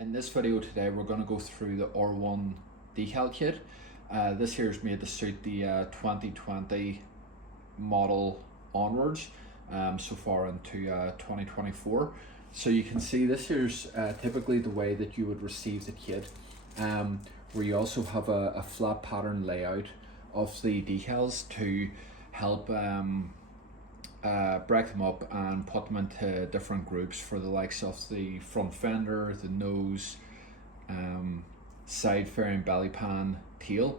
In this video today, we're going to go through the R1 decal kit. This here is made to suit the 2020 model onwards, so far into 2024. So you can see this here's typically the way that you would receive the kit, where you also have a flat pattern layout of the decals to help break them up and put them into different groups for the likes of the front fender, the nose, side fairing, belly pan, tail.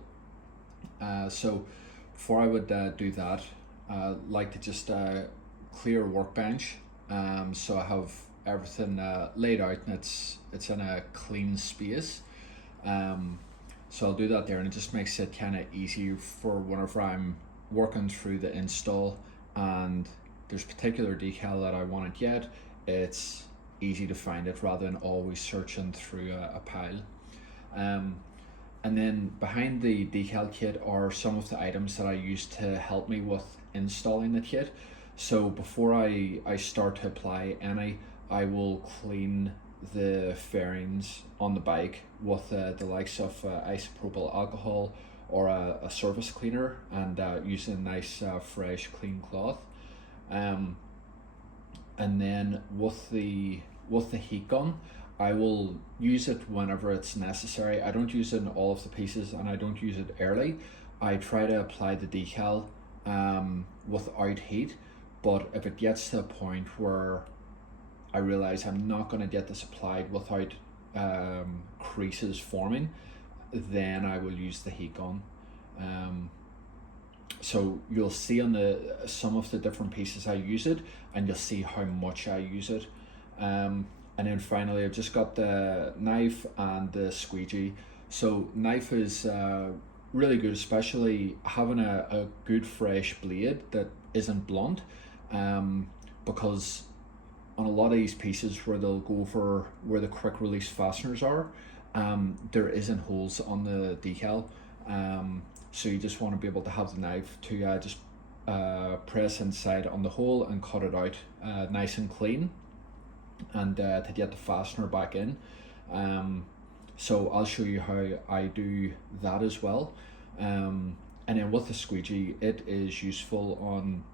So before I would do that, I like to just clear a workbench, so I have everything laid out and it's in a clean space. So I'll do that there, and it just makes it kind of easy for whenever I'm working through the install and there's particular decal that I want to get, it's easy to find it rather than always searching through a pile. And then behind the decal kit are some of the items that I use to help me with installing the kit. So before I start to apply any, I will clean the fairings on the bike with the likes of isopropyl alcohol or a surface cleaner, and using a nice fresh clean cloth. And then with the heat gun, I will use it whenever it's necessary. I don't use it in all of the pieces, and I don't use it early. I try to apply the decal without heat, but if it gets to a point where I realize I'm not going to get this applied without creases forming, then I will use the heat gun. So you'll see on some of the different pieces I use it, and you'll see how much I use it. And then finally, I've just got the knife and the squeegee. So knife is really good, especially having a good fresh blade that isn't blunt, because on a lot of these pieces where they'll go for where the quick release fasteners are, there isn't holes on the decal, so you just want to be able to have the knife to just press inside on the hole and cut it out nice and clean, and to get the fastener back in. So I'll show you how I do that as well. And then with the squeegee, it is useful on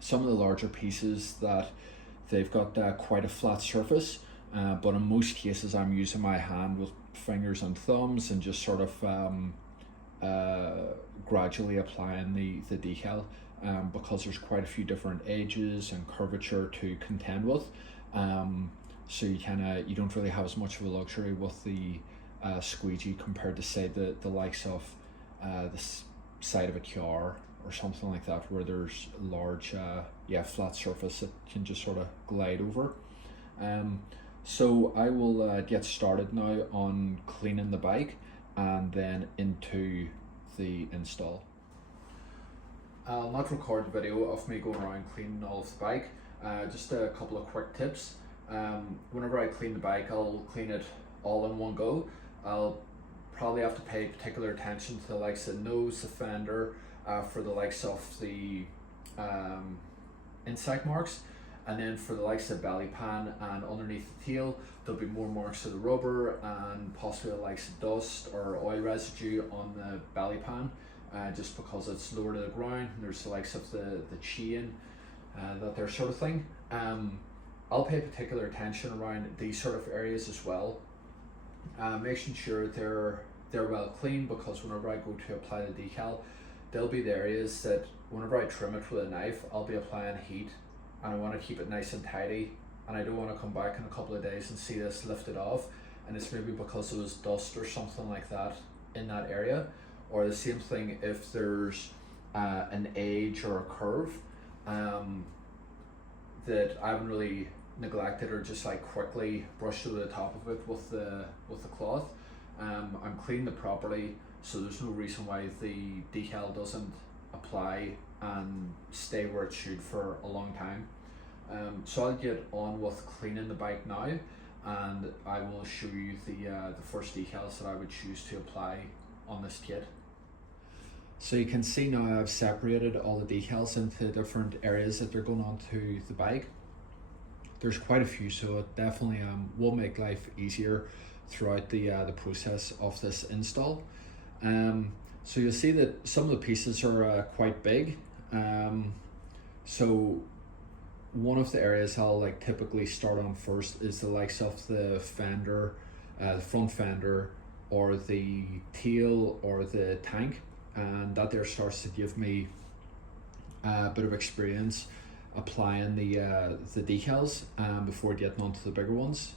some of the larger pieces that they've got quite a flat surface, but in most cases I'm using my hand with fingers and thumbs and just sort of gradually applying the decal, because there's quite a few different edges and curvature to contend with. So you don't really have as much of a luxury with the squeegee compared to, say, the likes of the side of a car or something like that, where there's large flat surface that can just sort of glide over. So I will get started now on cleaning the bike and then into the install. I'll not record the video of me going around cleaning all of the bike. Just a couple of quick tips. Whenever I clean the bike, I'll clean it all in one go. I'll probably have to pay particular attention to the likes of the nose, the fender, for the likes of the insect marks, and then for the likes of belly pan and underneath the tail, there'll be more marks of the rubber and possibly the likes of dust or oil residue on the belly pan, just because it's lower to the ground. There's the likes of the chain, that sort of thing. I'll pay particular attention around these sort of areas as well, making sure they're well clean, because whenever I go to apply the decal, there'll be the areas that whenever I trim it with a knife, I'll be applying heat, and I want to keep it nice and tidy, and I don't want to come back in a couple of days and see this lifted off, and it's maybe because there was dust or something like that in that area. Or the same thing if there's an edge or a curve that I haven't really neglected or just like quickly brushed over the top of it with the cloth. I'm cleaning it properly, so there's no reason why the decal doesn't apply and stay where it should for a long time. So I'll get on with cleaning the bike now, and I will show you the first decals that I would choose to apply on this kit. So you can see now I've separated all the decals into different areas that they're going onto the bike. there's quite a few, so it definitely will make life easier throughout the process of this install. So you'll see that some of the pieces are quite big. So one of the areas I'll like typically start on first is the likes of the fender, the front fender, or the tail or the tank, and that there starts to give me a bit of experience applying the decals before getting onto the bigger ones.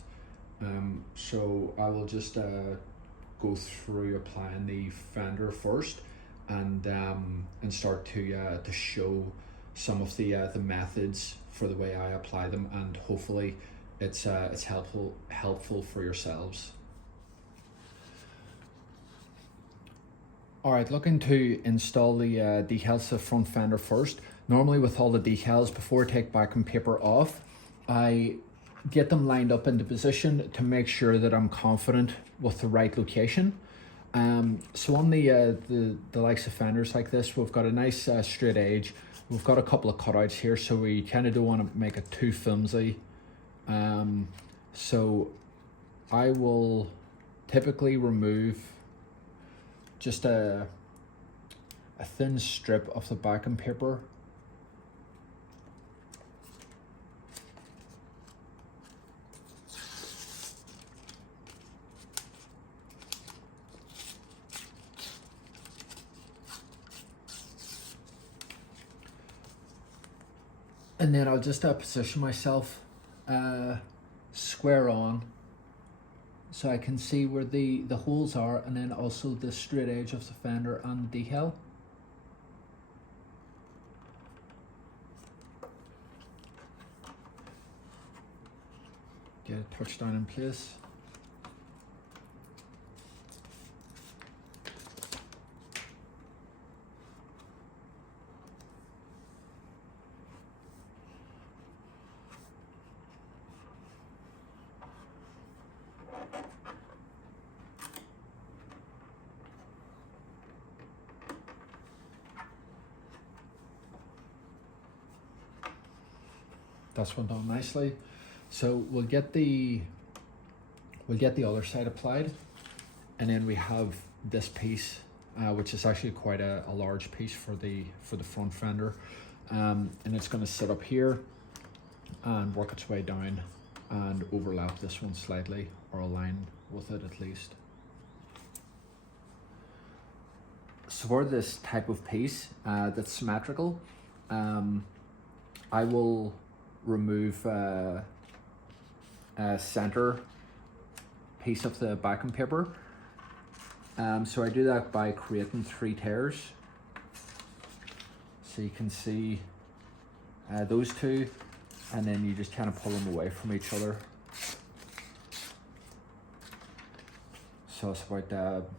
So I will just go through applying the fender first, and start to show some of the methods for the way I apply them, and hopefully it's helpful for yourselves. Alright, looking to install the decals to the front fender first. Normally with all the decals, before I take backing paper off, I get them lined up into position to make sure that I'm confident with the right location. So on the likes of fenders like this, we've got a nice straight edge. We've got a couple of cutouts here, so we kind of don't want to make it too flimsy. So I will typically remove just a thin strip of the backing paper. And then I'll just position myself square on, so I can see where the holes are, and then also the straight edge of the fender and the decal. Get it touched down in place. That's one done nicely. So we'll get the other side applied, and then we have this piece, which is actually quite a large piece for the front fender, and it's going to sit up here and work its way down and overlap this one slightly, or align with it at least. So for this type of piece that's symmetrical, I will remove a center piece of the backing paper. So I do that by creating 3 tears. So you can see those two, and then you just kind of pull them away from each other. So it's about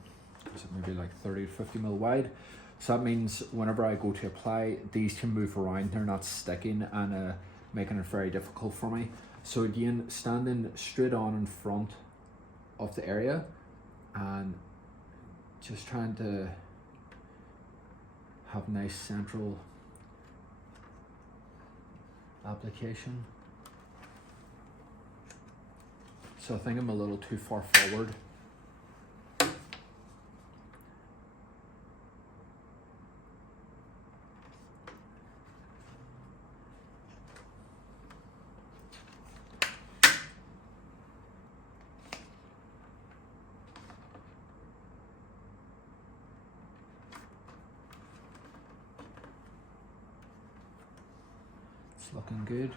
maybe like 30 to 50 mil wide. So that means whenever I go to apply, these can move around, they're not sticking and making it very difficult for me. So again, standing straight on in front of the area and just trying to have nice central application. So I think I'm a little too far forward. It's looking good.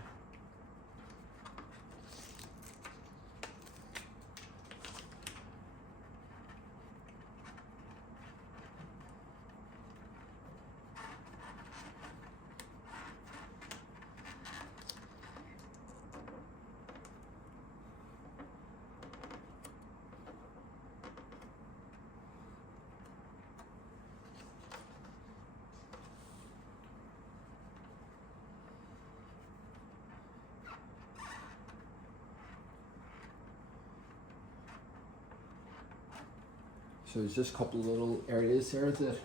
So there's just a couple of little areas there that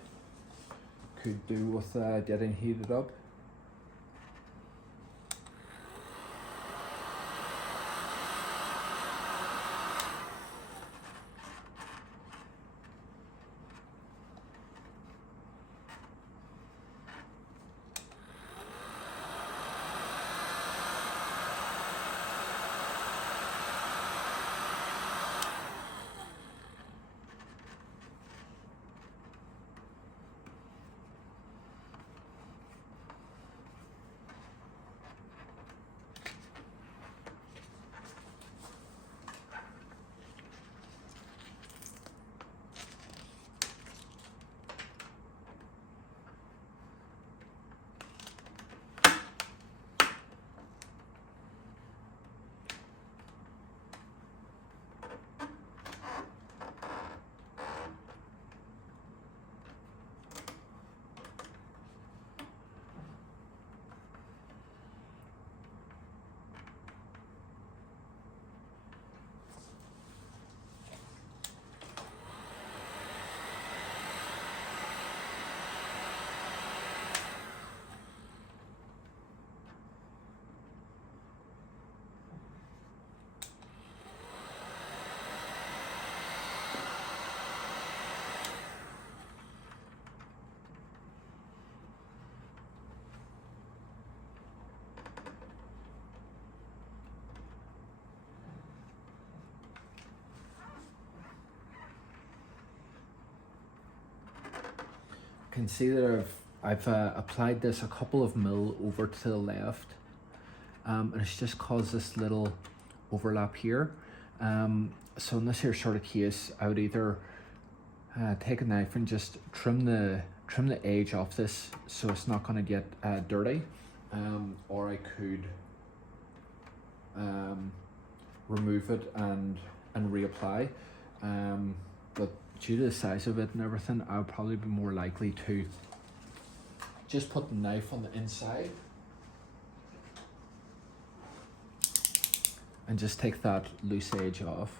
could do with getting heated up. can see that I've applied this a couple of mil over to the left, and it's just caused this little overlap here. So in this here sort of case, I would either take a knife and just trim the edge off this so it's not going to get dirty, or I could remove it and reapply. But due to the size of it and everything, I would probably be more likely to just put the knife on the inside and just take that loose edge off.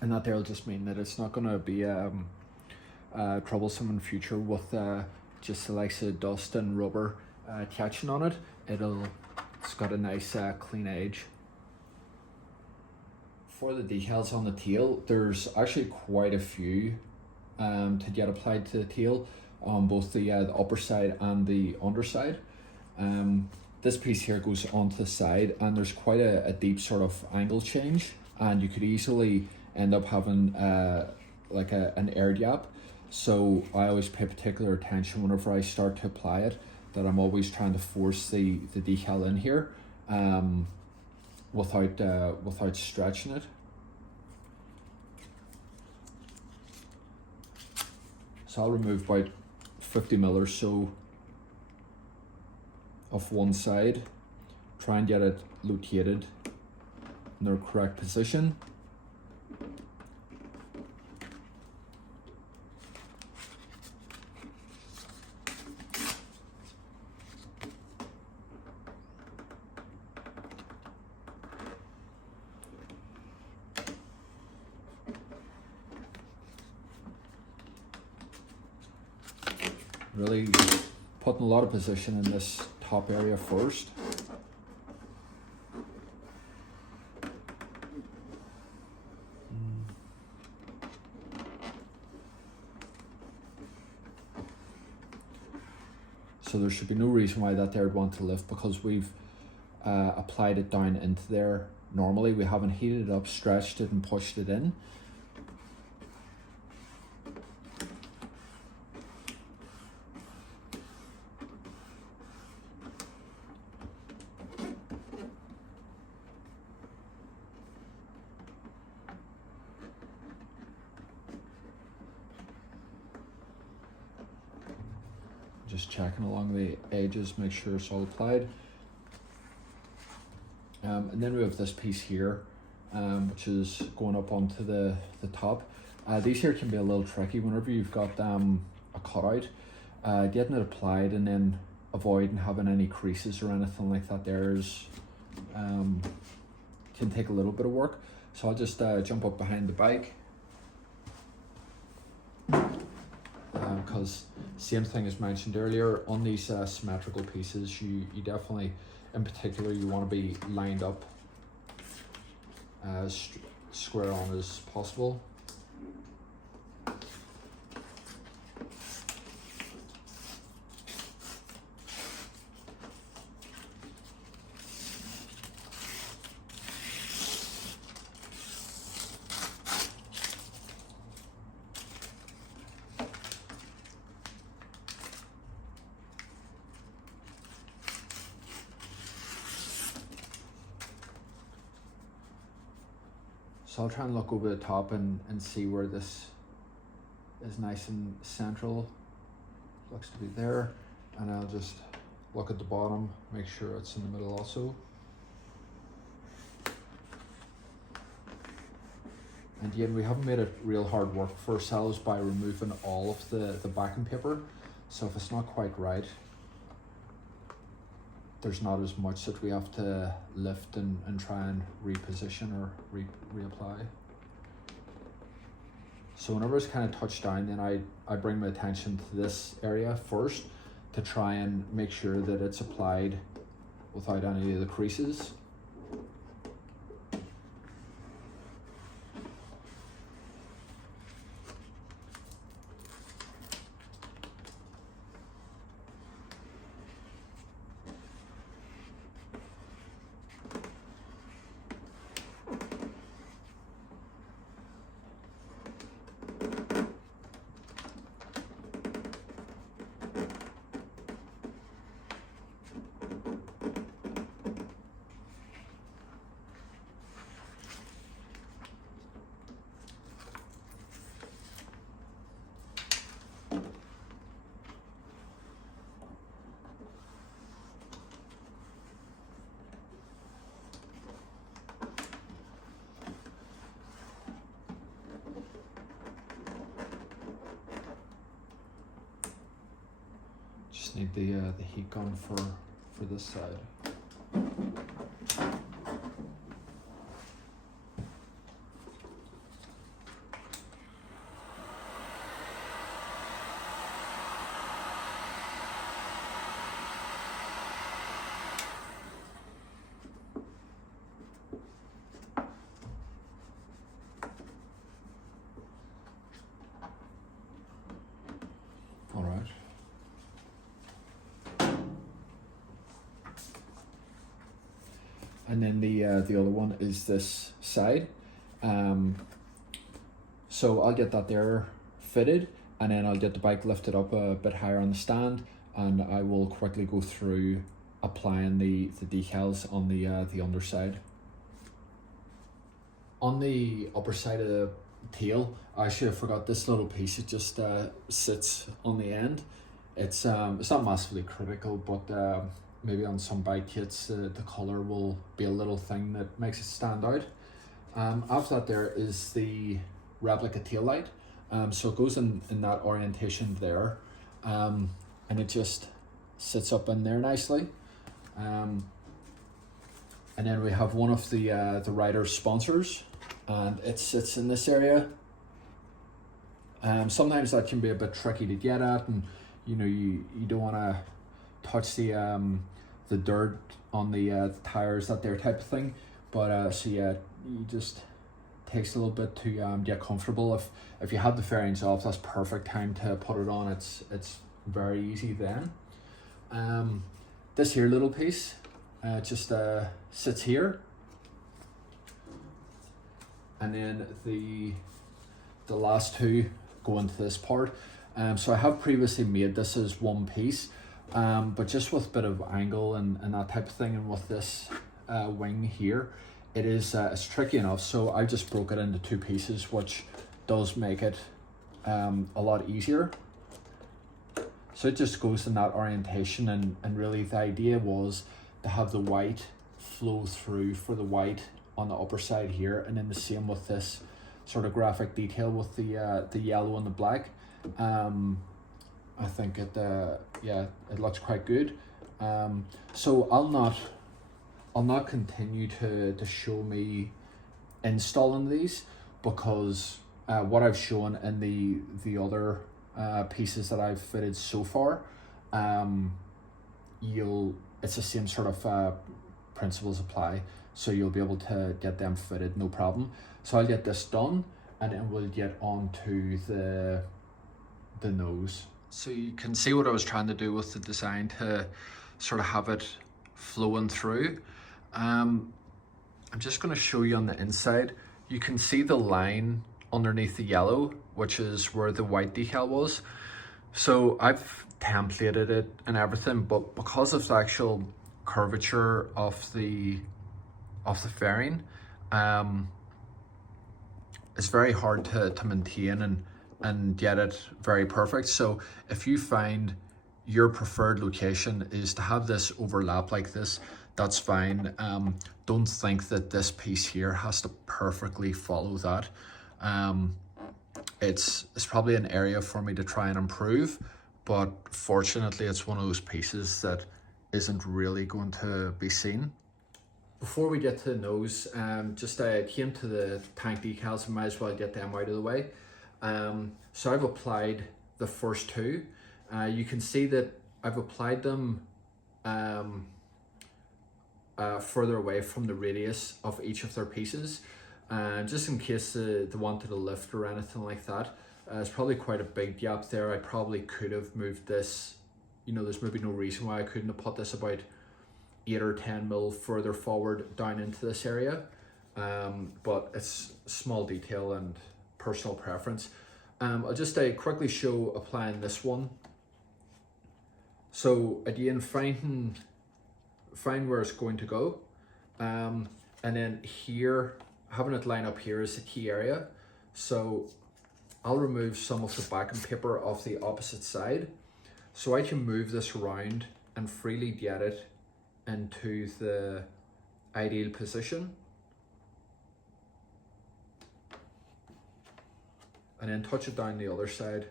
And that there will just mean that it's not going to be troublesome in future with just the likes of dust and rubber catching on it. It's got a nice clean edge. For the decals on the tail, there's actually quite a few to get applied to the tail on both the upper side and the underside. This piece here goes onto the side, and there's quite a deep sort of angle change, and you could easily end up having like an air gap. So I always pay particular attention whenever I start to apply it, that I'm always trying to force the decal in here without stretching it. So I'll remove about 50 mil or so of one side, try and get it located in the correct position. Really putting a lot of position in this top area first. So there should be no reason why that there would want to lift, because we've applied it down into there normally. We haven't heated it up, stretched it and pushed it in. Just checking along the edges, make sure it's all applied. And then we have this piece here, which is going up onto the top. These here can be a little tricky whenever you've got a cutout. Getting it applied and then avoiding having any creases or anything like that can take a little bit of work. So I'll just jump up behind the bike. Because same thing as mentioned earlier, on these symmetrical pieces, you definitely, in particular, you want to be lined up as square on as possible. So I'll try and look over the top and see where this is nice and central. Looks to be there. And I'll just look at the bottom, make sure it's in the middle also. And again, we haven't made it real hard work for ourselves by removing all of the backing paper. So if it's not quite right, there's not as much that we have to lift and try and reposition or reapply. So whenever it's kind of touched down, then I bring my attention to this area first to try and make sure that it's applied without any of the creases. Just need the heat gun for this side. All right. And then the other one is this side. So I'll get that there fitted, and then I'll get the bike lifted up a bit higher on the stand, and I will quickly go through applying the decals on the underside. On the upper side of the tail, I actually forgot this little piece. It just sits on the end. It's not massively critical, but maybe on some bike kits the color will be a little thing that makes it stand out. After that, there is the replica tail light. So it goes in that orientation there, and it just sits up in there nicely. And then we have one of the rider's sponsors, and it sits in this area. Sometimes that can be a bit tricky to get at, and you don't want to touch the dirt on the tires, that there type of thing. But so yeah, you just takes a little bit to get comfortable. If you have the fairings off, that's perfect time to put it on. It's very easy then. This here little piece just sits here, and then the last two go into this part. So I have previously made this as one piece, but just with a bit of angle and that type of thing, and with this wing here, it is it's tricky enough. So I just broke it into two pieces, which does make it a lot easier. So it just goes in that orientation, and really the idea was to have the white flow through for the white on the upper side here, and then the same with this sort of graphic detail with the yellow and the black. I think it looks quite good. So I'll not continue to show me installing these, because what I've shown in the other pieces that I've fitted so far, it's the same sort of principles apply, so you'll be able to get them fitted no problem. So I'll get this done, and then we'll get on to the nose. So you can see what I was trying to do with the design, to sort of have it flowing through. I'm just going to show you on the inside. You can see the line underneath the yellow, which is where the white decal was. So I've templated it and everything, but because of the actual curvature of the fairing, it's very hard to maintain and get it very perfect. So if you find your preferred location is to have this overlap like this, that's fine. Don't think that this piece here has to perfectly follow that. It's probably an area for me to try and improve, but fortunately it's one of those pieces that isn't really going to be seen. Before we get to the nose, just came to the tank decals, and might as well get them out of the way. So I've applied the first two. You can see that I've applied them further away from the radius of each of their pieces, just in case they wanted a lift or anything like that. It's probably quite a big gap there. I probably could have moved this, you know, there's maybe no reason why I couldn't have put this about 8 or 10 mil further forward down into this area, but it's small detail and personal preference. I'll just quickly show applying this one. So again, find where it's going to go, and then here, having it line up here is the key area. So I'll remove some of the backing paper off the opposite side, so I can move this around and freely get it into the ideal position, and then touch it down the other side,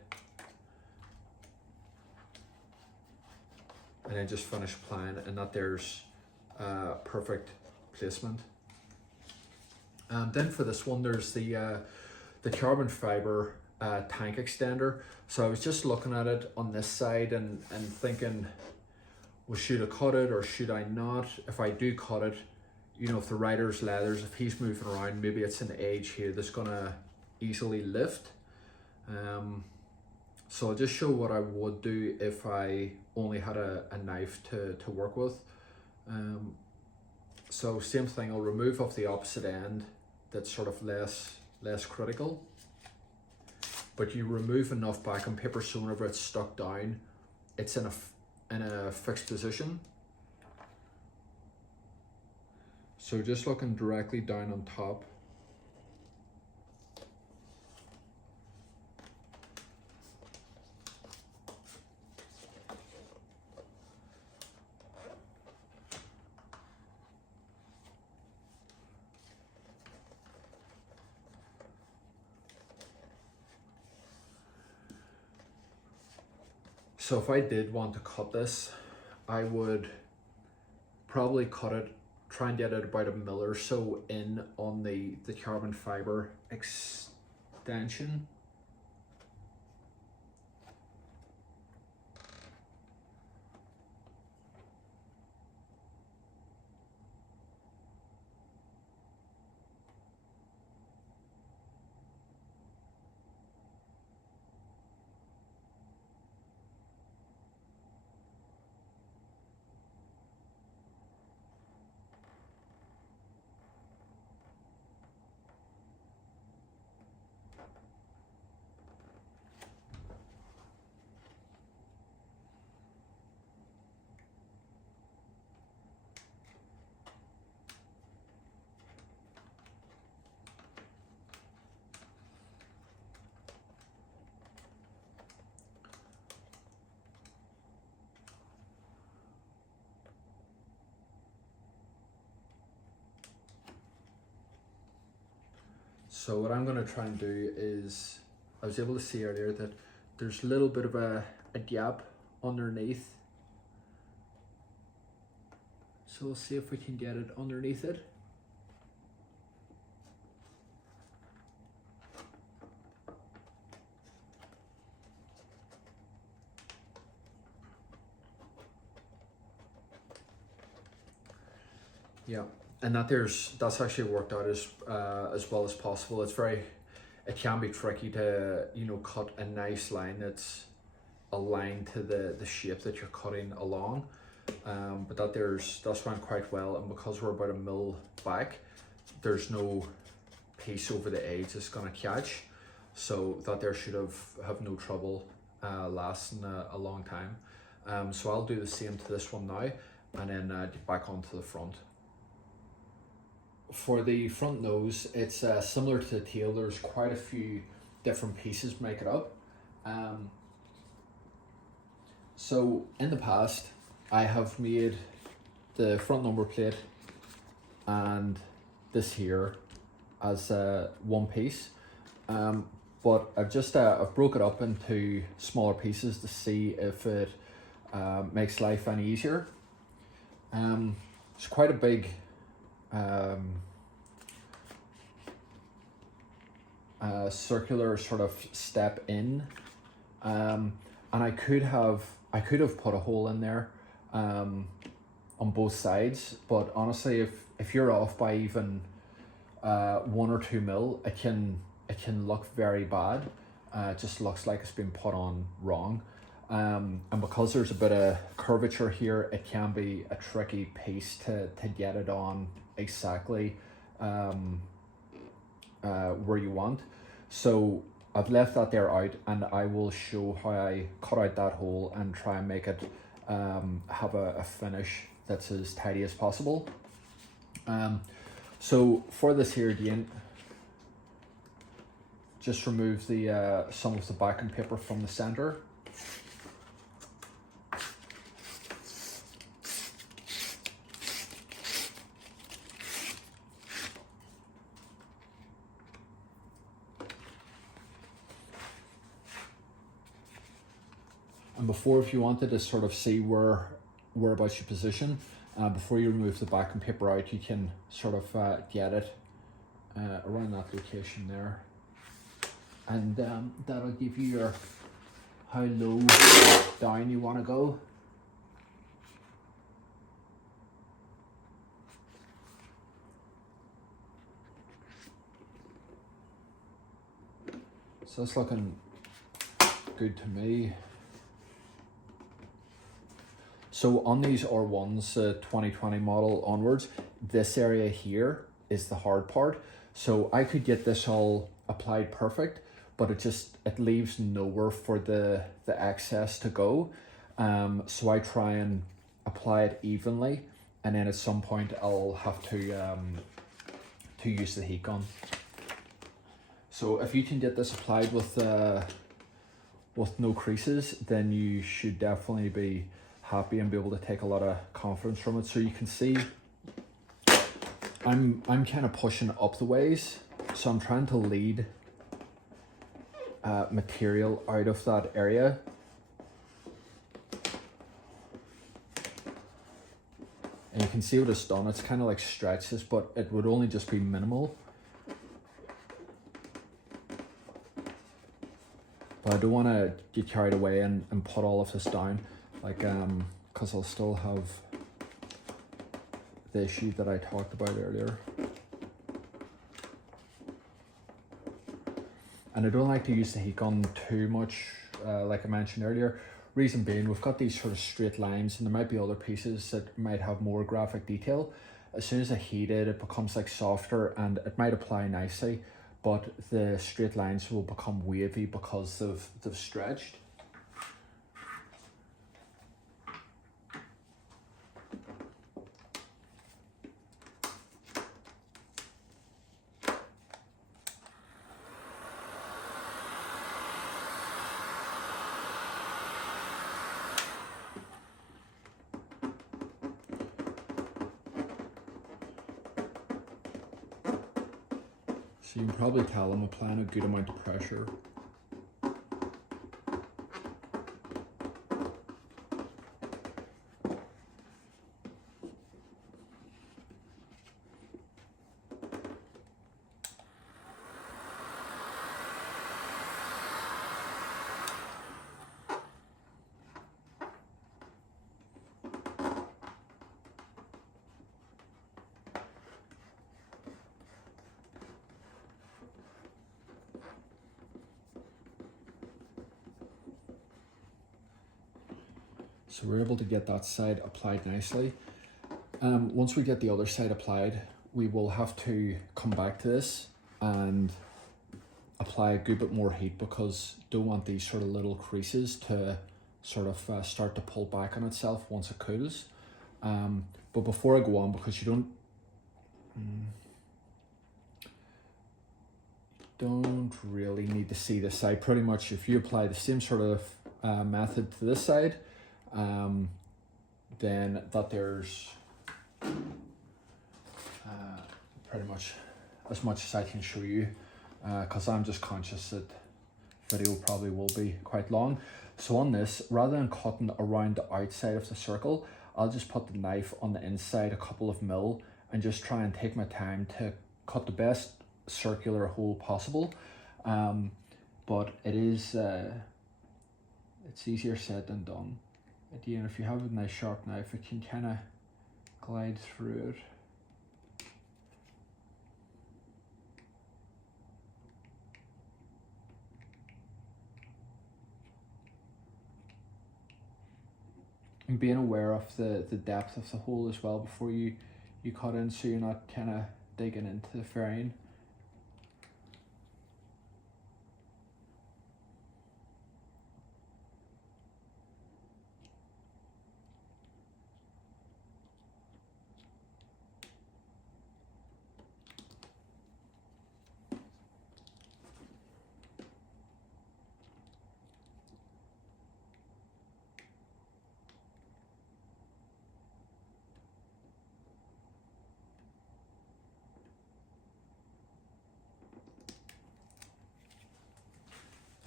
and then just finish applying, and that there's perfect placement. Then for this one, there's the carbon fiber tank extender. So I was just looking at it on this side and thinking, well, should I cut it or should I not? If I do cut it, you know, if the rider's leathers, if he's moving around, maybe it's an edge here that's gonna easily lift. So I'll just show what I would do if I only had a knife to work with. So same thing, I'll remove off the opposite end that's sort of less critical. But you remove enough backing paper so whenever it's stuck down, it's in a fixed position. So just looking directly down on top. So if I did want to cut this, I would probably cut it, try and get it about 1 mil or so in on the carbon fiber extension. So what I'm going to try and do is, I was able to see earlier that there's a little bit of a gap underneath. So we'll see if we can get it underneath it. Yeah. And that's actually worked out as well as possible. It can be tricky to, you know, cut a nice line that's aligned to the shape that you're cutting along. But that's went quite well, and because we're about 1 mil back, there's no piece over the edge that's gonna catch. So that there should have no trouble lasting a long time. So I'll do the same to this one now, and then get back onto the front. For the front nose, it's similar to the tail. There's quite a few different pieces make it up. So in the past, I have made the front number plate and this here as one piece, but I've broke it up into smaller pieces to see if it makes life any easier. It's quite a big circular sort of step in, and I could have put a hole in there on both sides, but honestly, if you're off by even 1 or 2 mil, it can look very bad. It just looks like it's been put on wrong, and because there's a bit of curvature here, it can be a tricky piece to get it on exactly where you want. So I've left that there out, and I will show how I cut out that hole and try and make it have a finish that's as tidy as possible. So for this here again, just remove the some of the backing paper from the center. And before, if you wanted to sort of see whereabouts you position, before you remove the backing paper out, you can sort of get it around that location there, and that'll give you your how low down you want to go. So it's looking good to me. So on these R1s, 2020 model onwards, this area here is the hard part. So I could get this all applied perfect, but it leaves nowhere for the excess to go. So I try and apply it evenly, and then at some point I'll have to use the heat gun. So if you can get this applied with no creases, then you should definitely be happy and be able to take a lot of confidence from it. So you can see I'm kind of pushing up the ways, so I'm trying to lead material out of that area. And you can see what it's done. It's kind of like stretched this, but it would only just be minimal. But I don't want to get carried away and put all of this down, like because I'll still have the issue that I talked about earlier. And I don't like to use the heat gun too much, like I mentioned earlier. Reason being, we've got these sort of straight lines, and there might be other pieces that might have more graphic detail. As soon as I heat it, it becomes like softer, and it might apply nicely, but the straight lines will become wavy because they've stretched. So you can probably tell I'm applying a good amount of pressure. So we're able to get that side applied nicely. Once we get the other side applied, we will have to come back to this and apply a good bit more heat, because don't want these sort of little creases to sort of start to pull back on itself once it cools. But before I go on, because you don't really need to see this side. Pretty much if you apply the same sort of method to this side, then that there's pretty much as much as I can show you, because I'm just conscious that video probably will be quite long. So on this, rather than cutting around the outside of the circle, I'll just put the knife on the inside a couple of mil and just try and take my time to cut the best circular hole possible. But it is, it's easier said than done. Again, if you have a nice sharp knife, it can kind of glide through it. And being aware of the depth of the hole as well before you cut in, so you're not kind of digging into the fairing.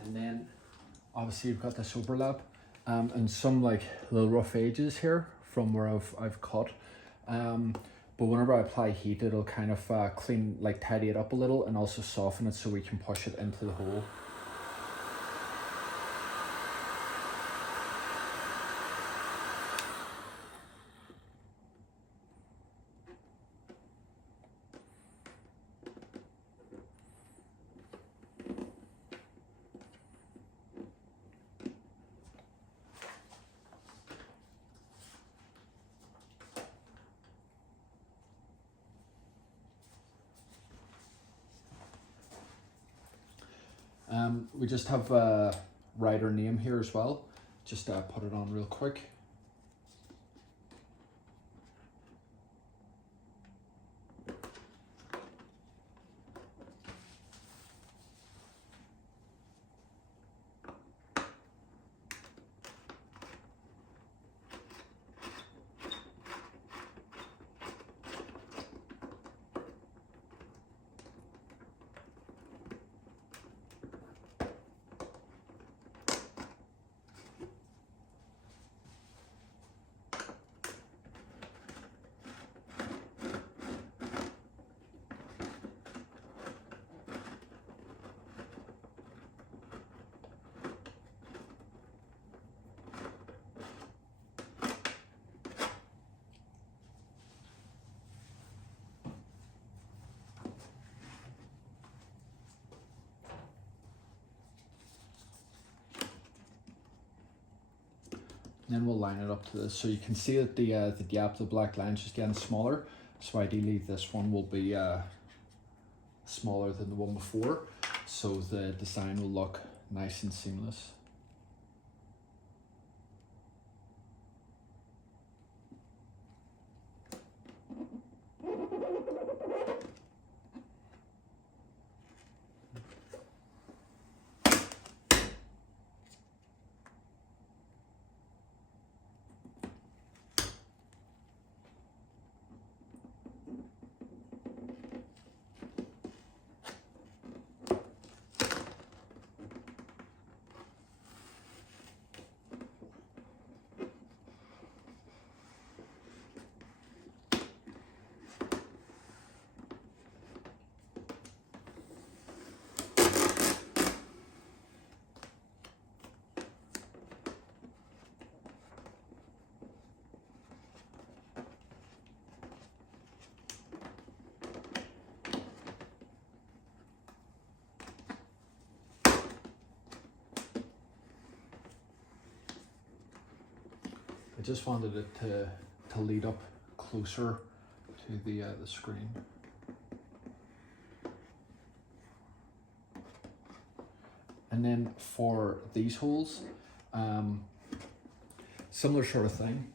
And then obviously you've got this overlap and some like little rough edges here from where I've cut. But whenever I apply heat, it'll kind of clean, like tidy it up a little and also soften it so we can push it into the hole. We just have a rider name here as well. Just put it on real quick. Then we'll line it up to this, so you can see that the gap, the black line's just getting smaller. So ideally this one will be smaller than the one before, so the design will look nice and seamless. I just wanted it to lead up closer to the screen. And then for these holes, similar sort of thing.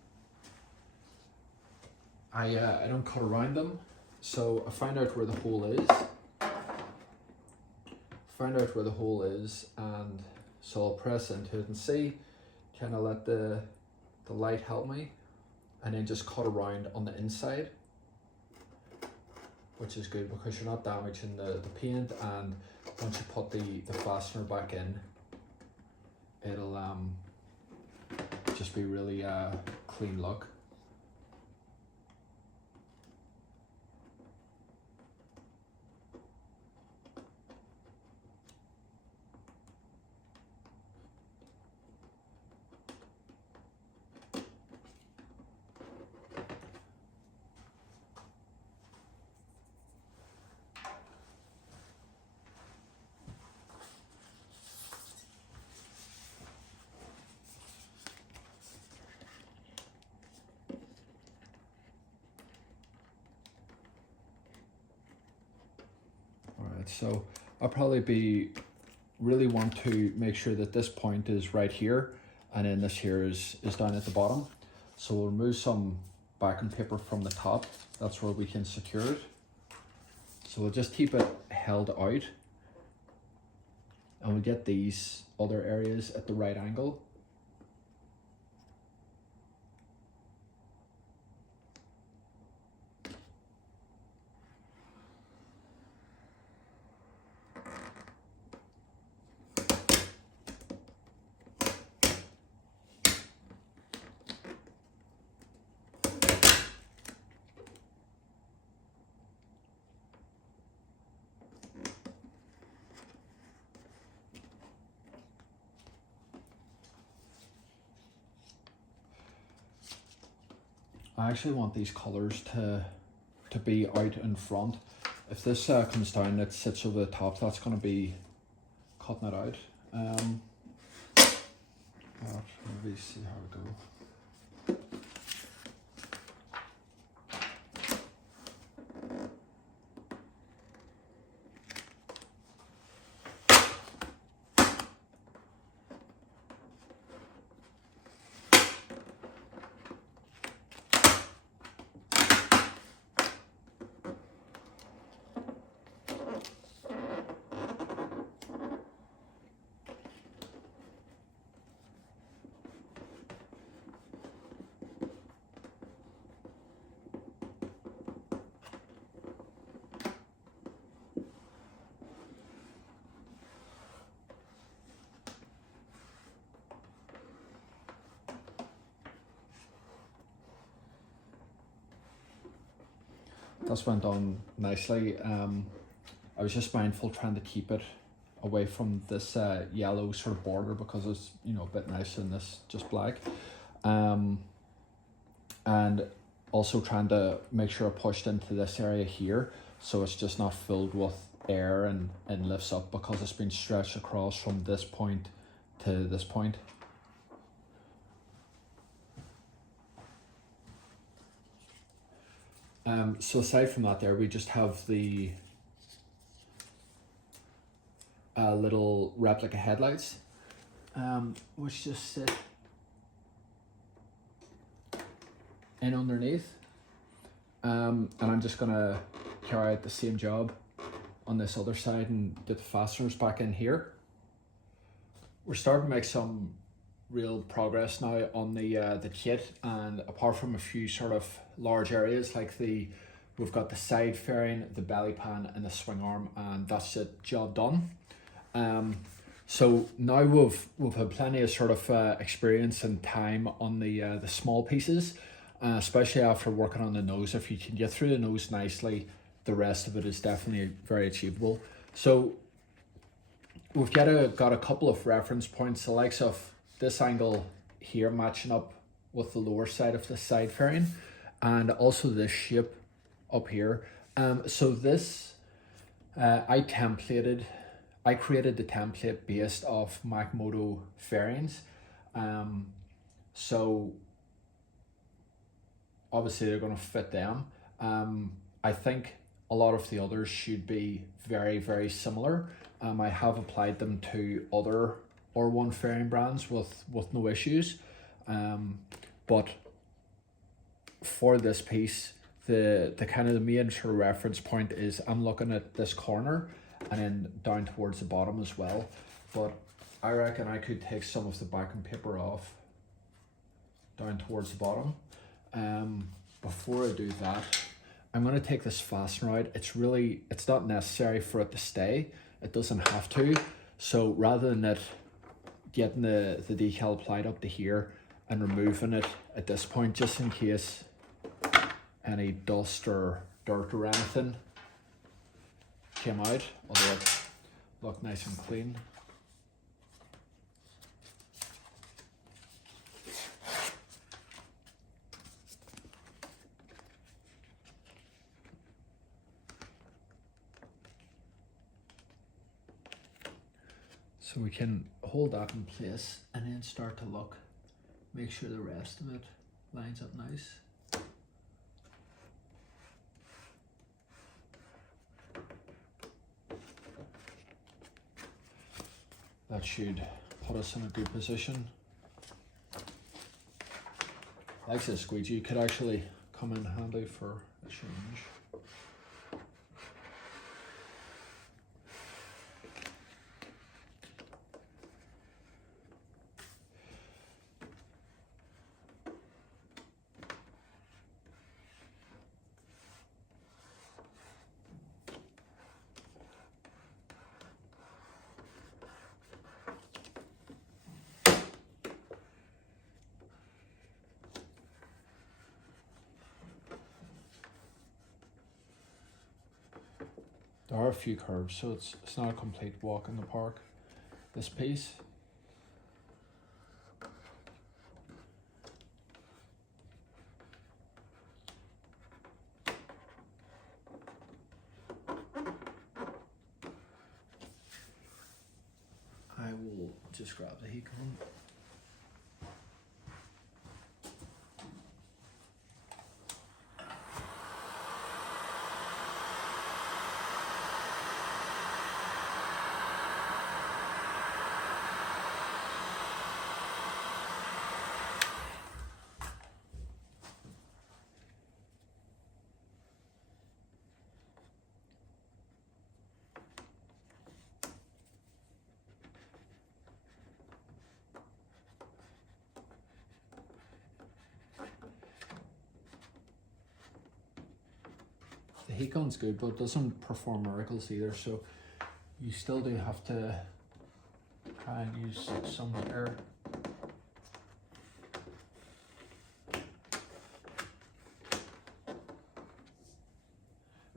I don't cut around them, so I find out where the hole is. And so I'll press into it and see, kind of let the light help me, and then just cut around on the inside, which is good because you're not damaging the paint, and once you put the fastener back in, it'll just be really clean look. So I'll probably really want to make sure that this point is right here, and then this here is down at the bottom. So we'll remove some backing paper from the top. That's where we can secure it. So we'll just keep it held out, and we'll get these other areas at the right angle. I actually want these colours to be out in front. If this comes down, it sits over the top, that's going to be cutting it out. Maybe see how it goes. That's went on nicely. I was just mindful trying to keep it away from this yellow sort of border, because it's, you know, a bit nicer than this just black. And also trying to make sure I pushed into this area here so it's just not filled with air and lifts up, because it's been stretched across from this point to this point. So aside from that there, we just have the little replica headlights, which just sit in underneath. And I'm just gonna carry out the same job on this other side and get the fasteners back in here. We're starting to make some real progress now on the kit, and apart from a few sort of large areas like we've got the side fairing, the belly pan and the swing arm, and that's it, job done. So now we've had plenty of sort of experience and time on the small pieces, especially after working on the nose. If you can get through the nose nicely, the rest of it is definitely very achievable. So we've got a couple of reference points, the likes of this angle here matching up with the lower side of the side fairing, and also this shape up here. So this I created the template based off Macmoto fairings. So obviously they're going to fit them. I think a lot of the others should be very, very similar. I have applied them to other R1 fairing brands with no issues. But for this piece, the kind of the main sort of reference point is I'm looking at this corner and then down towards the bottom as well. But I reckon I could take some of the backing paper off down towards the bottom. Before I do that, I'm going to take this fastener out. It's not necessary for it to stay. It doesn't have to. So rather than it getting the decal applied up to here and removing it at this point, just in case any dust or dirt or anything came out, although it looked nice and clean. So we can hold that in place and then start to look, make sure the rest of it lines up nice. That should put us in a good position. Like this squeegee could actually come in handy for a change. There are a few curves, so it's not a complete walk in the park, this piece. I will just grab the heat gun. The heat gun's good, but it doesn't perform miracles either, so you still do have to try and use some air.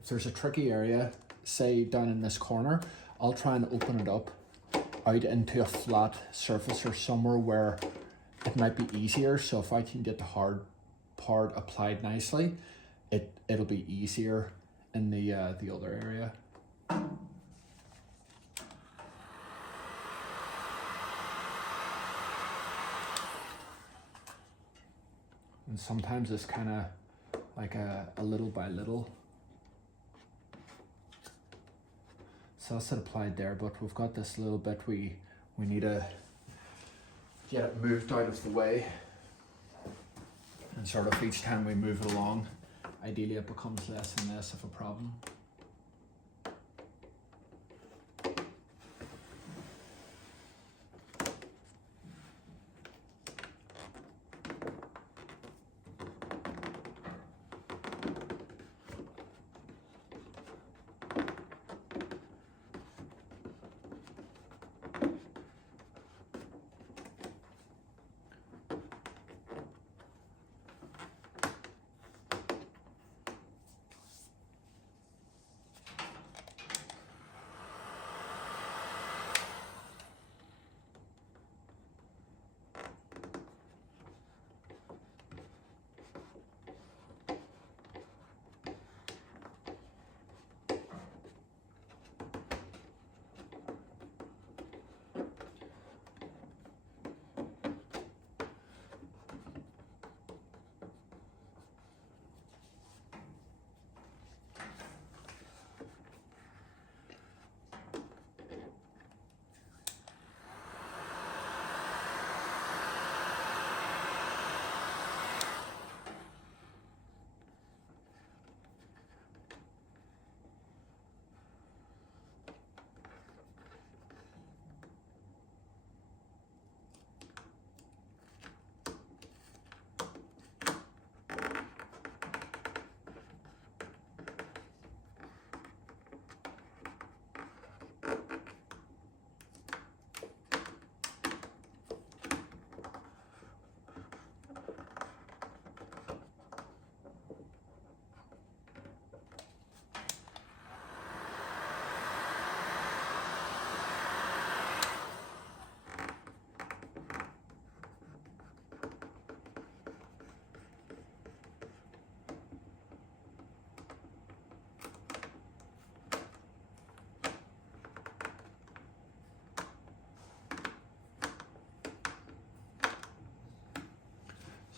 If there's a tricky area, say down in this corner, I'll try and open it up out into a flat surface or somewhere where it might be easier. So if I can get the hard part applied nicely, it'll be easier in the other area. And sometimes it's kind of like a little by little. So that's it applied there, but we've got this little bit we need to get it moved out of the way. And sort of each time we move it along, ideally it becomes less and less of a problem.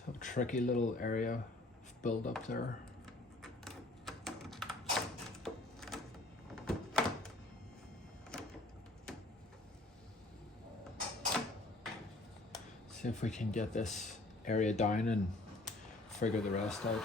So a tricky little area of build up there. See if we can get this area down and figure the rest out.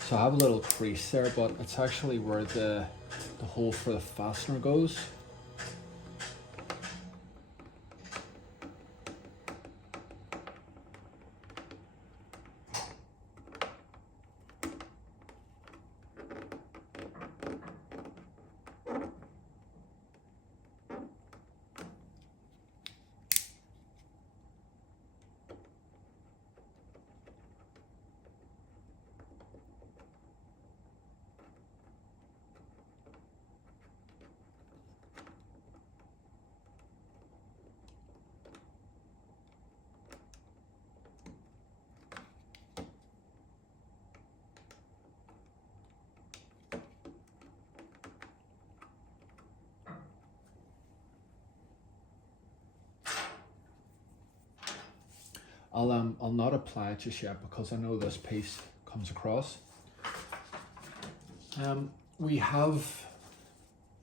So I have a little crease there, but it's actually where the hole for the fastener goes. I'll not apply it just yet because I know this piece comes across. We have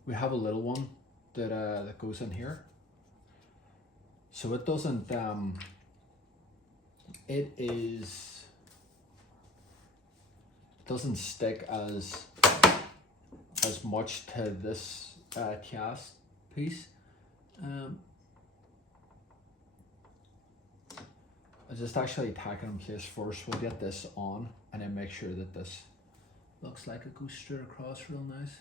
a little one that goes in here, so it doesn't doesn't stick as much to this cast piece. I'll just actually tack it in place first. We'll get this on and then make sure that this looks like it goes straight across real nice.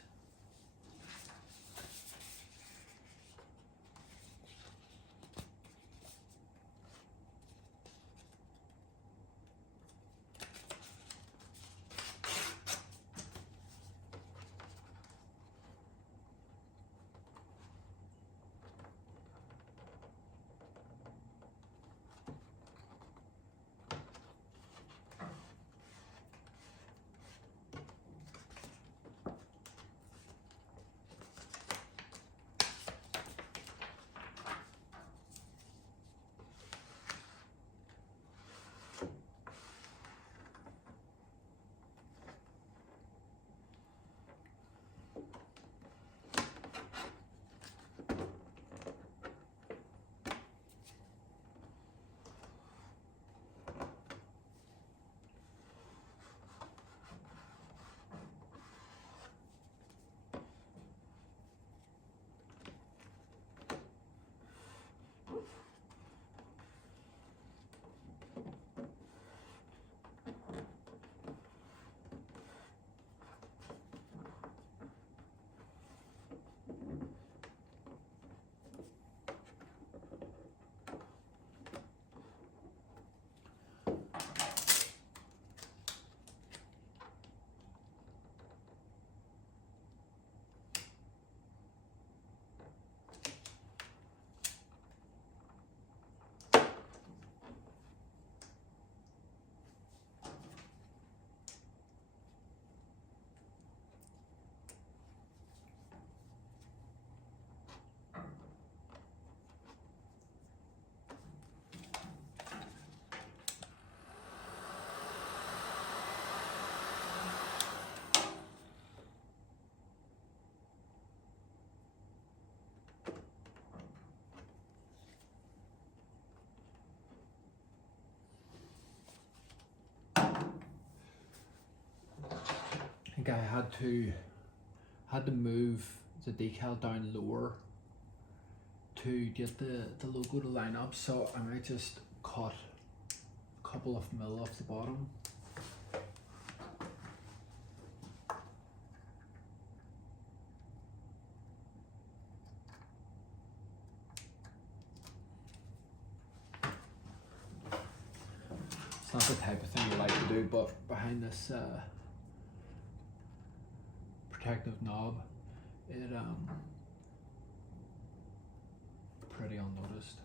I think I had to move the decal down lower to get the logo to line up, so I might just cut a couple of mil off the bottom. It's not the type of thing you like to do, but behind this protective knob. It pretty unnoticed.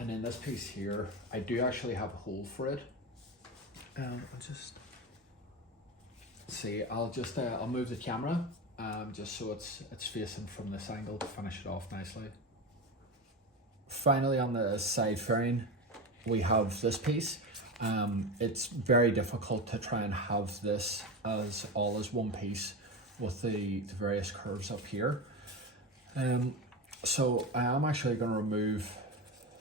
And then this piece here, I do actually have a hole for it. I'll just see. I'll move the camera, just so it's facing from this angle to finish it off nicely. Finally, on the side fairing, we have this piece. It's very difficult to try and have this as one piece with the various curves up here. So I am actually going to remove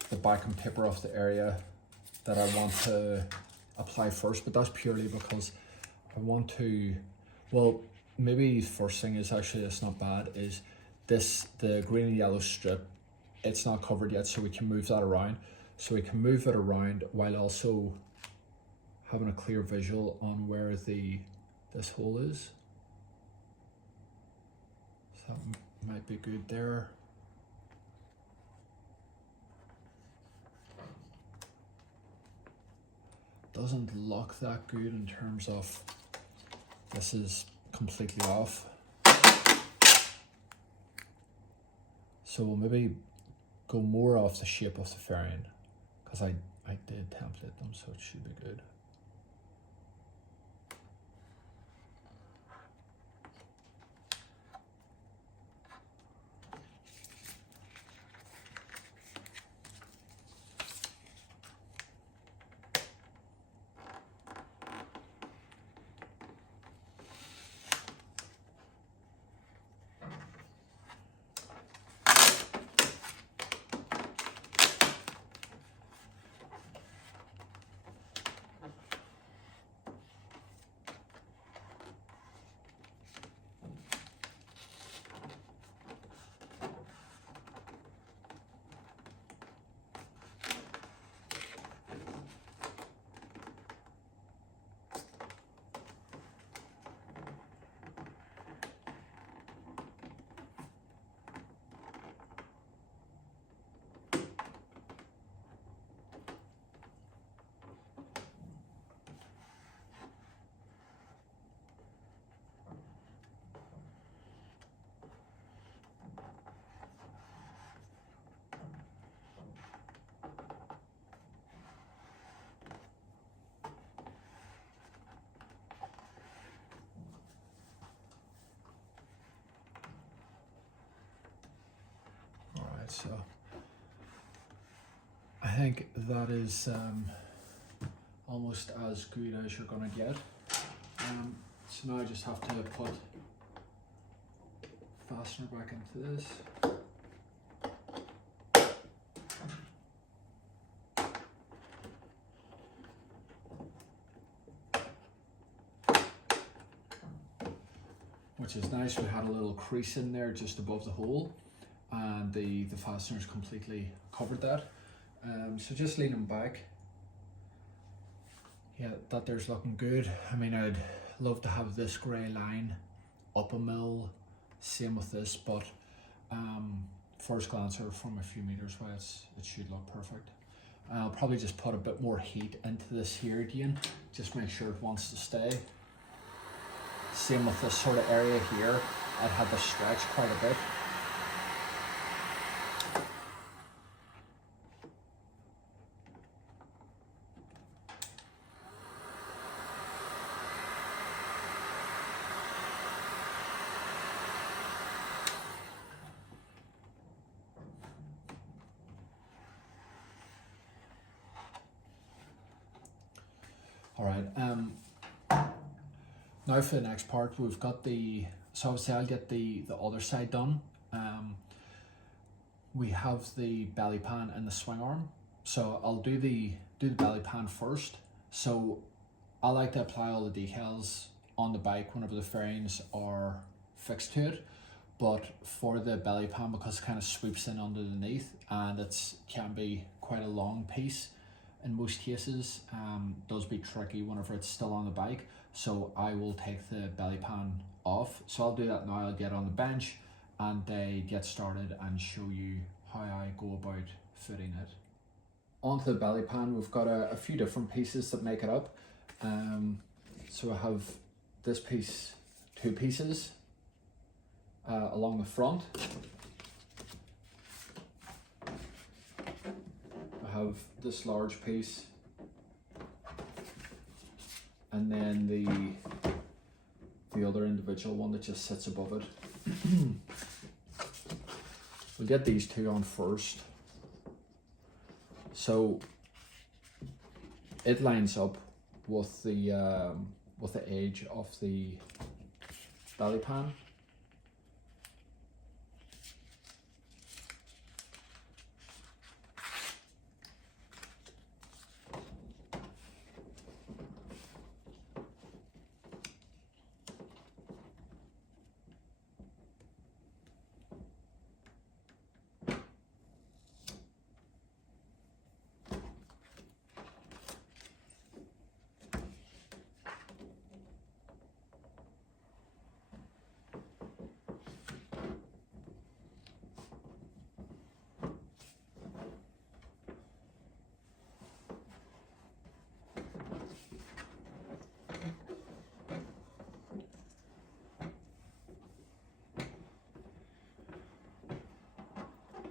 the backing paper off the area that I want to apply first, but that's purely because I want to, well, maybe first thing is actually, it's not bad, is this, the green and yellow strip, it's not covered yet, so we can move that around. So we can move it around while also having a clear visual on where this hole is. So that might be good there. Doesn't look that good in terms of this is completely off. So we'll maybe go more off the shape of the fairing, because I did template them, so it should be good. So I think that is almost as good as you're gonna get. So now I just have to put fastener back into this. Which is nice. We had a little crease in there just above the hole, and the fasteners completely covered that. So just leaning back, yeah, that there's looking good. I mean, I'd love to have this grey line up a mill, same with this, but first glance or from a few meters away, it should look perfect. I'll probably just put a bit more heat into this here again, just make sure it wants to stay. Same with this sort of area here, I'd have to stretch quite a bit. All right. Now for the next part, we've got the, so obviously I'll get the other side done. We have the belly pan and the swing arm. So I'll do the belly pan first. So I like to apply all the decals on the bike whenever the fairings are fixed to it. But for the belly pan, because it kind of sweeps in underneath and it can be quite a long piece in most cases, does be tricky whenever it's still on the bike. So I will take the belly pan off. So I'll do that now. I'll get on the bench and get started and show you how I go about fitting it. Onto the belly pan, we've got a few different pieces that make it up. So I have this piece, two pieces along the front. I have this large piece, and then the other individual one that just sits above it. We'll get these two on first. So it lines up with the edge of the belly pan.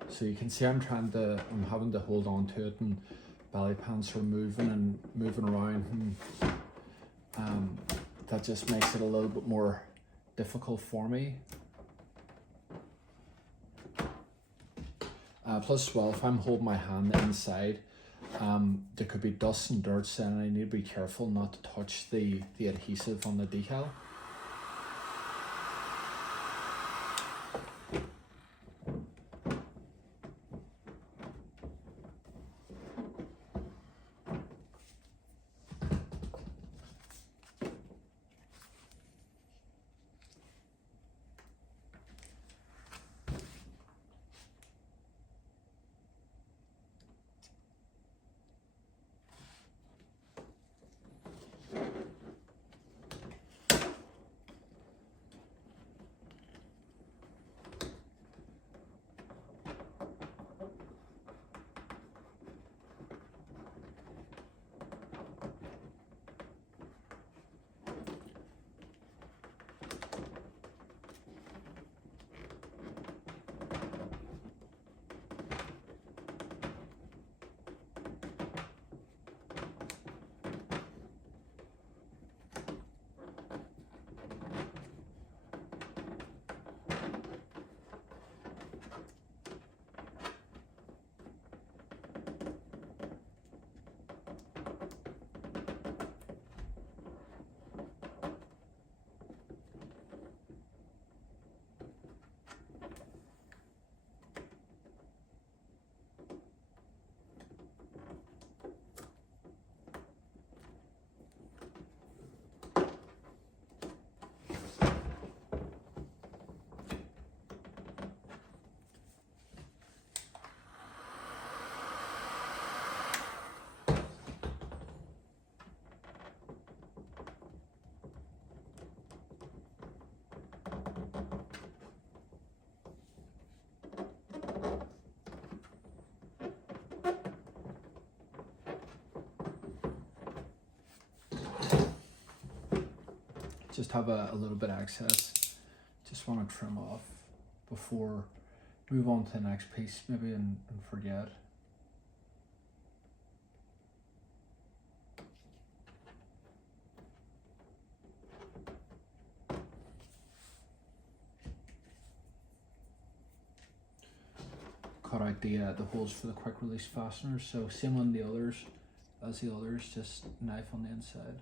So you can see I'm having to hold on to it, and belly pans are moving around, and that just makes it a little bit more difficult for me. Plus, well, if I'm holding my hand inside, there could be dust and dirt, and I need to be careful not to touch the adhesive on the decal. Just have a little bit of excess. Just want to trim off before move on to the next piece, maybe and forget. Cut out the holes for the quick release fasteners. So same on the others. as the others, just knife on the inside.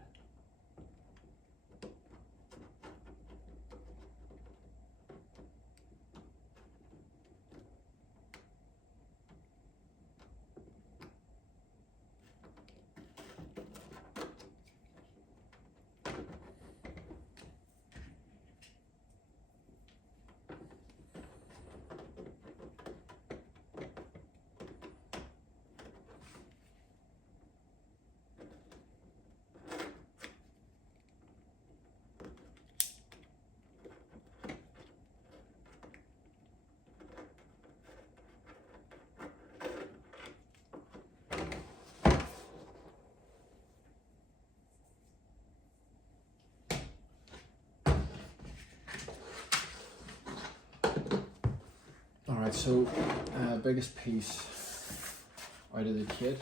Alright, so biggest piece out of the kit.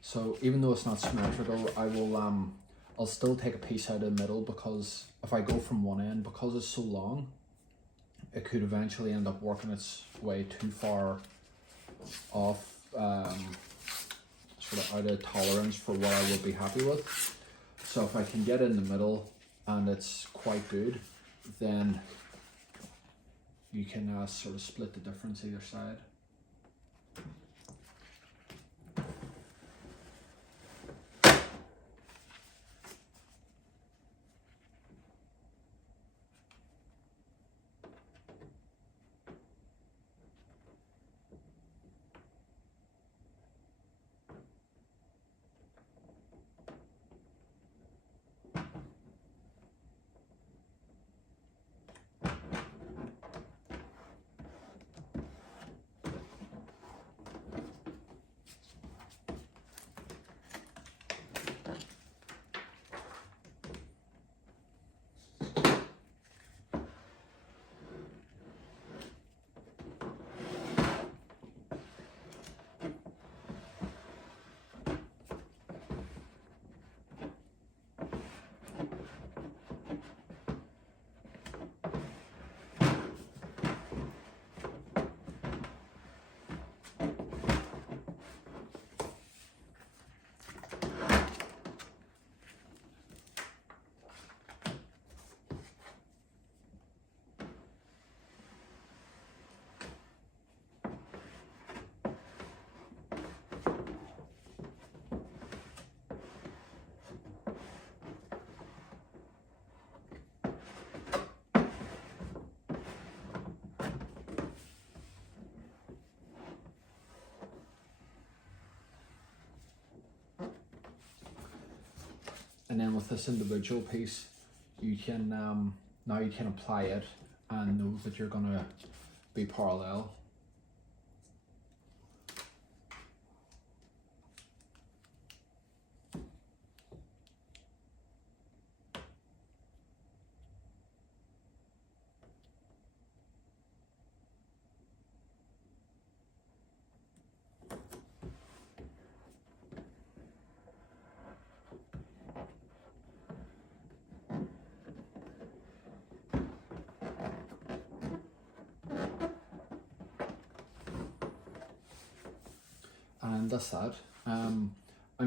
So even though it's not symmetrical, I'll still take a piece out of the middle, because if I go from one end, because it's so long, it could eventually end up working its way too far off, sort of out of tolerance for what I would be happy with. So if I can get in the middle and it's quite good, then you can sort of split the difference either side. And then with this individual piece, you can now you can apply it and know that you're gonna be parallel. And that's that. I'm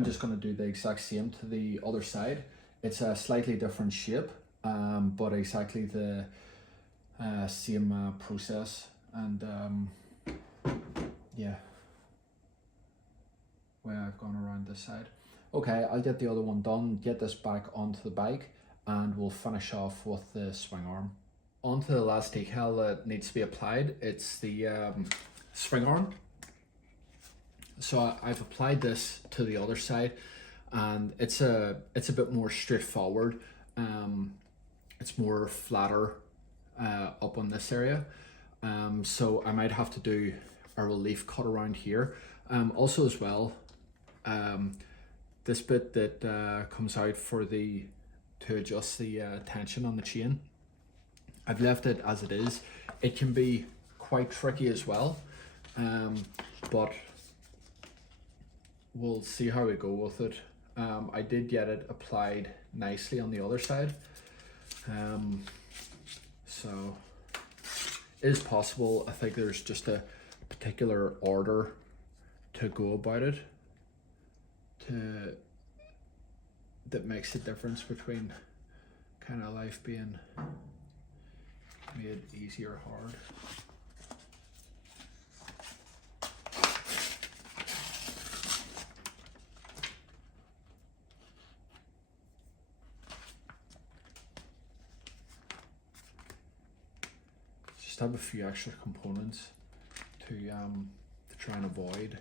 just going to do the exact same to the other side. It's a slightly different shape, but exactly the same process. And yeah, way I've gone around this side. Okay, I'll get the other one done, get this back onto the bike, and we'll finish off with the swing arm. Onto the last decal that needs to be applied, it's the swing arm. So I've applied this to the other side, and it's a bit more straightforward. It's more flatter up on this area. So I might have to do a relief cut around here. Also as well, this bit that comes out to adjust the tension on the chain, I've left it as it is. It can be quite tricky as well, but we'll see how we go with it. I did get it applied nicely on the other side. So it is possible. I think there's just a particular order to go about it that makes a difference between kind of life being made easy or hard. Just have a few extra components to try and avoid.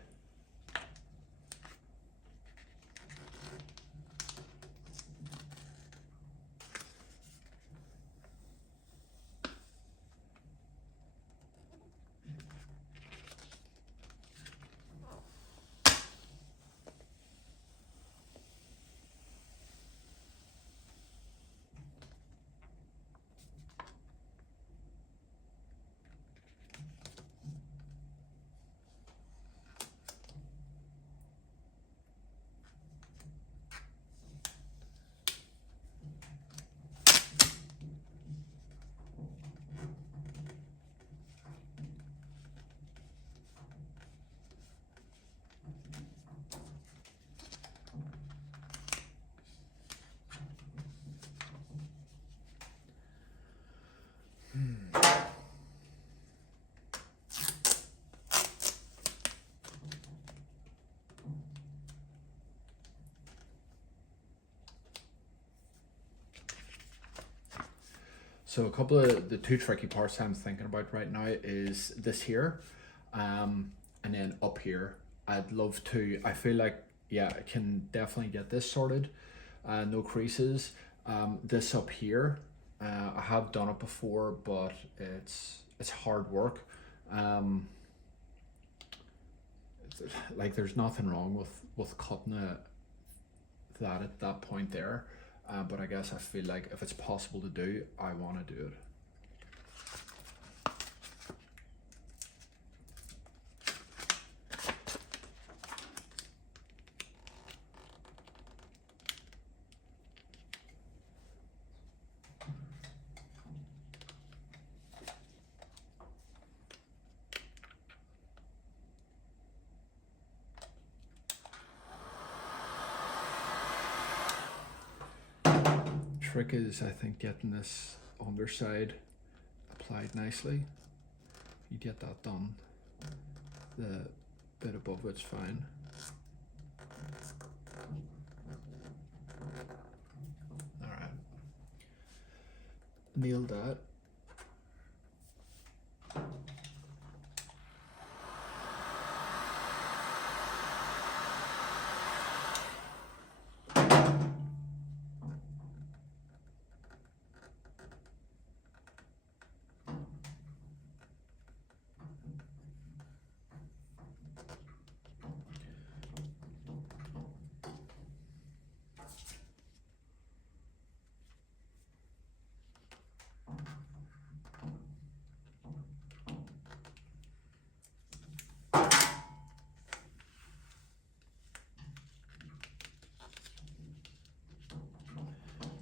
So a couple of the two tricky parts I'm thinking about right now is this here, and then up here. I'd love to, I feel like, yeah, I can definitely get this sorted, no creases. This up here, I have done it before, but it's hard work. Like there's nothing wrong with cutting that at that point there. But I guess I feel like if it's possible to do, I want to do it. Trick is, I think, getting this underside applied nicely. You get that done, the bit above it's fine. All right, nailed that.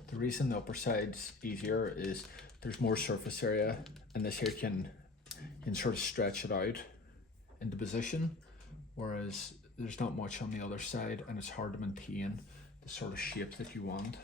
The reason the upper side's easier is there's more surface area, and this here can sort of stretch it out into position, whereas there's not much on the other side, and it's hard to maintain the sort of shape that you want.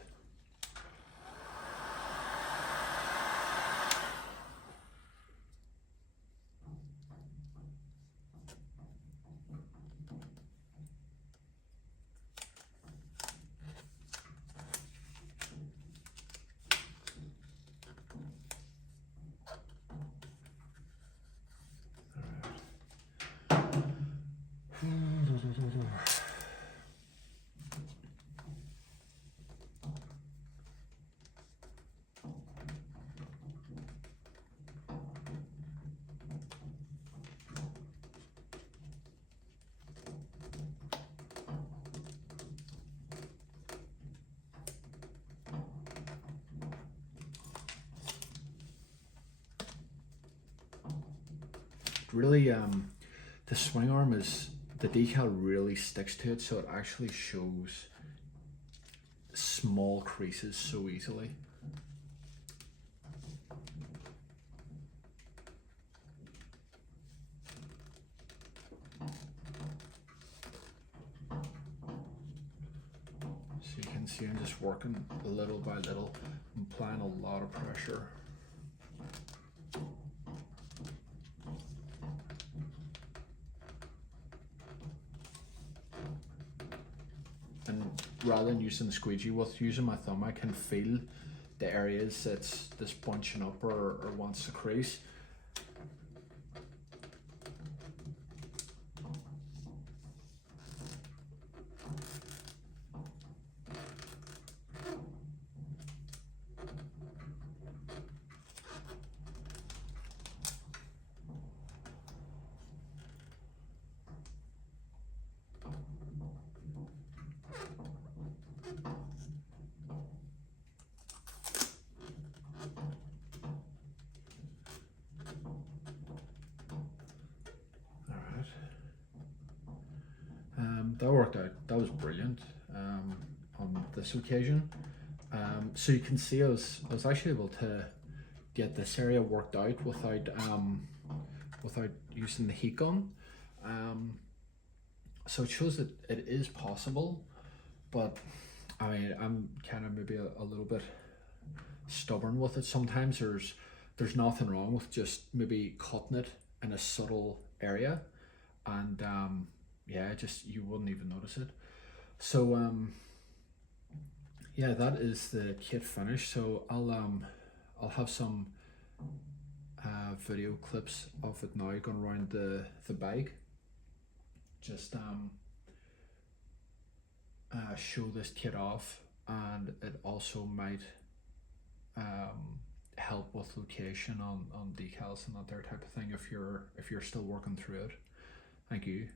Really, the swing arm is, the decal really sticks to it, so it actually shows small creases so easily. can see I'm just working little by little. I'm applying a lot of pressure. And rather than using the squeegee, with using my thumb, I can feel the areas that's bunching up or wants to crease. That worked out. That was brilliant on this occasion. So you can see I was actually able to get this area worked out without using the heat gun. So it shows that it is possible, but I mean, I'm kind of maybe a little bit stubborn with it. Sometimes there's nothing wrong with just maybe cutting it in a subtle area, and yeah, just you wouldn't even notice it. So yeah, that is the kit finished. So I'll have some video clips of it now going around the bike. Just show this kit off, and it also might help with location on decals and that there type of thing if you're still working through it. Thank you.